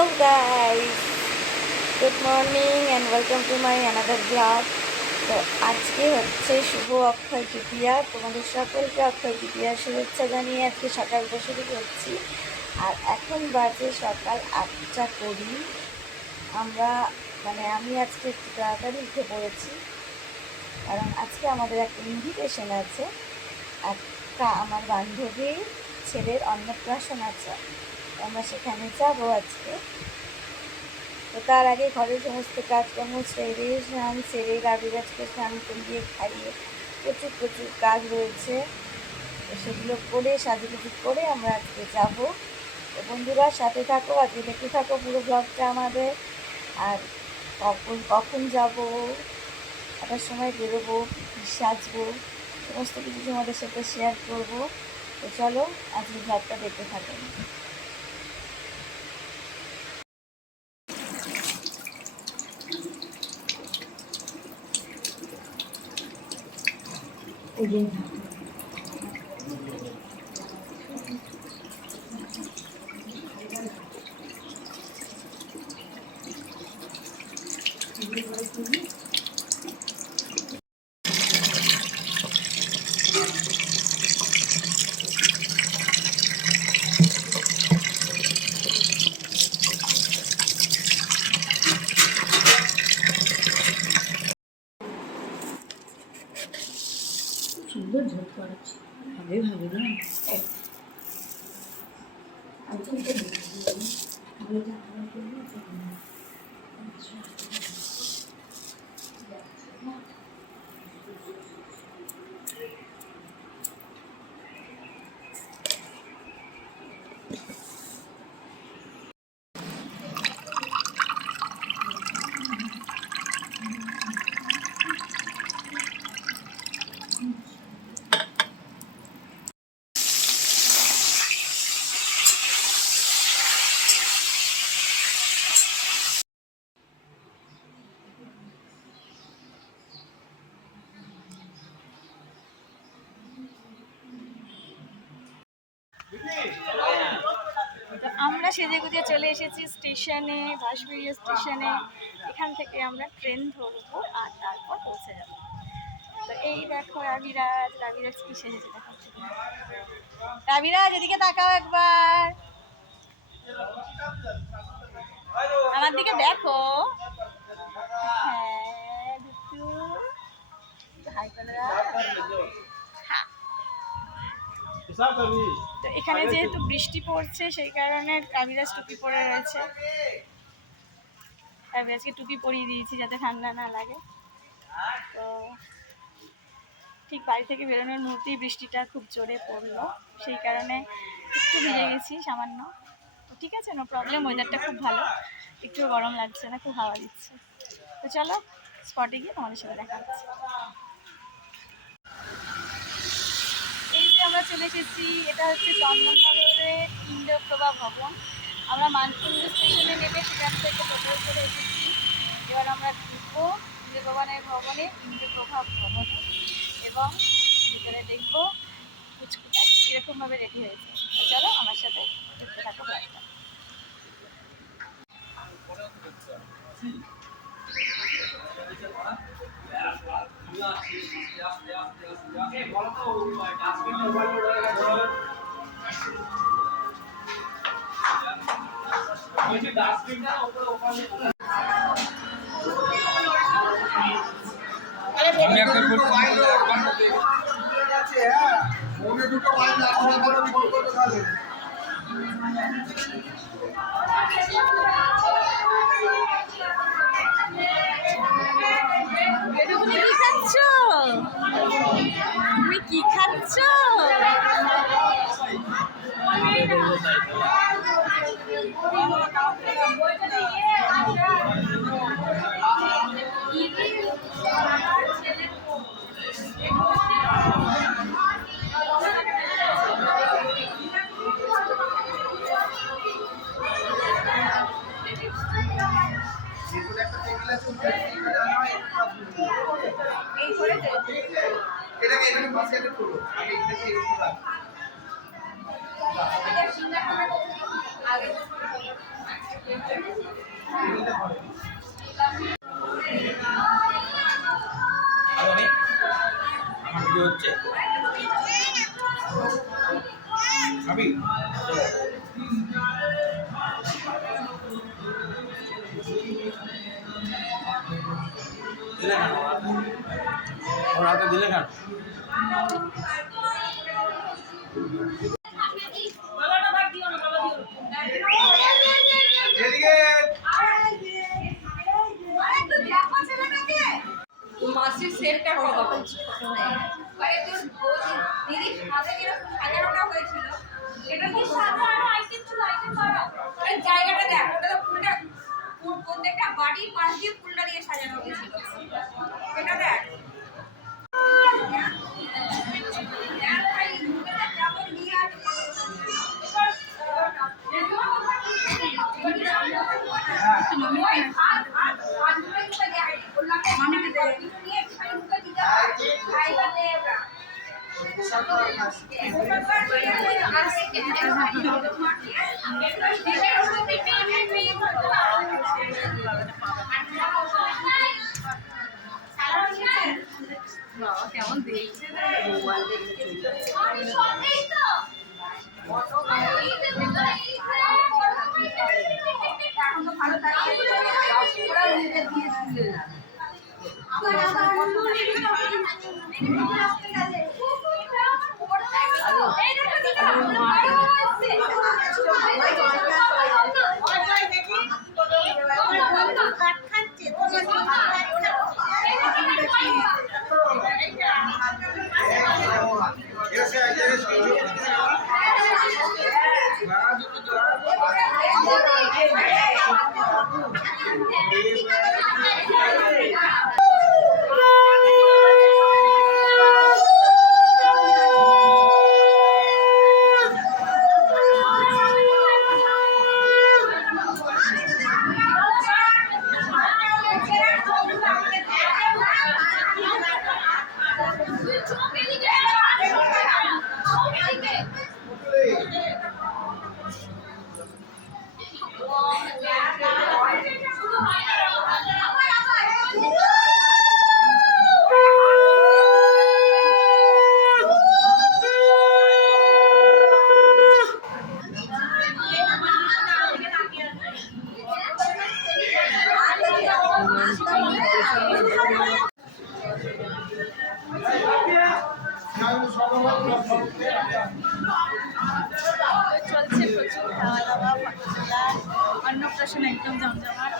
Hello guys, good morning and welcome to my another vlog. তো আজকে হচ্ছে শুভ অক্ষয় তৃতীয়া। তোমাদের সকলকে অক্ষয় তৃতীয়ার শুভেচ্ছা জানিয়ে আজকে সকালটা শুরু করছি। আর এখন বাজে সকাল 8:20। আমি আজকে একটু তাড়াতাড়ি উঠে পড়েছি, কারণ আজকে আমাদের একটা ইনভিটেশন আছে। একটা আমার বান্ধবীর ছেলের অন্নপ্রাশন আছে, আমরা সেখানে যাবো আজকে। তো তার আগে ঘরের সমস্ত কাজকর্ম স্নান সেরে গাভীরাজকে স্নান করিয়ে খাইয়ে প্রচুর কাজ রয়েছে, তো সেগুলো করে সাজুগুজু করে আমরা আজকে যাব। তো বন্ধুরা সাথে থাকো, আজকে দেখতে থাকো পুরো ব্লগটা আমাদের। আর কখন যাব, কটার সময় বেরোবো, কী সাজবো, সমস্ত কিছু তোমাদের সাথে শেয়ার করব। তো চলো আজকে ব্লগটা দেখতে থাকো। সুন্দর ঝোল করেছি, ভাবে ভাবে না আমরা সেজে গুজে চলে এসেছি স্টেশনে, বাঁশবেড়িয়া স্টেশনে। এখান থেকে আমরা ট্রেন ধরবো আর তারপর পৌঁছে যাবো। তো এই দেখো রাবিরাজ কি সেজেছে দেখাচ্ছি। রাবিরাজ এদিকে তাকাও একবার, আমার দিকে দেখো। হ্যাঁ দুটু হাই করে দাও। তো এখানে যেহেতু বৃষ্টি পড়ছে সেই কারণে রাবিরাজ টুপি পরে রয়েছে। রাবিরাজকে টুপি পরিয়ে দিয়েছি যাতে ঠান্ডা না লাগে। তো ঠিক বাড়ি থেকে বেরোনোর মুহূর্তেই বৃষ্টিটা খুব জোরে পড়লো, সেই কারণে একটু ভিজে গেছি সামান্য। তো ঠিক আছে, নো প্রবলেম, ওয়েদারটা খুব ভালো, একটু গরম লাগছে না, খুব হাওয়া দিচ্ছে। তো চলো স্পটে গিয়ে তোমাদের সাথে দেখা হচ্ছে। এই যে আমরা চলে এসেছি, এটা হচ্ছে চন্দননগরের ইন্দ্রপ্রভা ভবন। আমরা মানকুণ্ড স্টেশনে নেমে সেখান থেকে টোটো করে এসেছি। এবার আমরা ঢুকবো ভবনে, ইন্দ্রপ্রভা ভবনে, এবং ভিতরে দেখবো কুচকুটা কীরকমভাবে রেডি হয়েছে। চলো আমার সাথে দেখতে থাকো ব্লগটা। তুমি কি খাচ্ছ? এটাকে এখানে বসে এটা করো, আগে এটাকে এরকম রাখ। আগে আমার ভিডিও হচ্ছে খাবি দিলে কেন ওর হাতে দিলে কেন এদিকে মাসির সেটটা করে দেবো দিদি হাতে কিরকম সাজানোটা হয়েছিল এটা কি সাজানো আইটেম ছিল আইটেম করা এই জায়গাটা দেখ ওটা তো ফুলটা প্রত্যেকটা বাড়ির পাশ দিয়ে ফুলটা দিয়ে সাজানো হয়েছিল এটা দেখ কেমন দেখছে এখন তো ভালো থাকে চলছে প্রচুর খাওয়া দাওয়া অন্নপ্রাশন একদম জমজমাট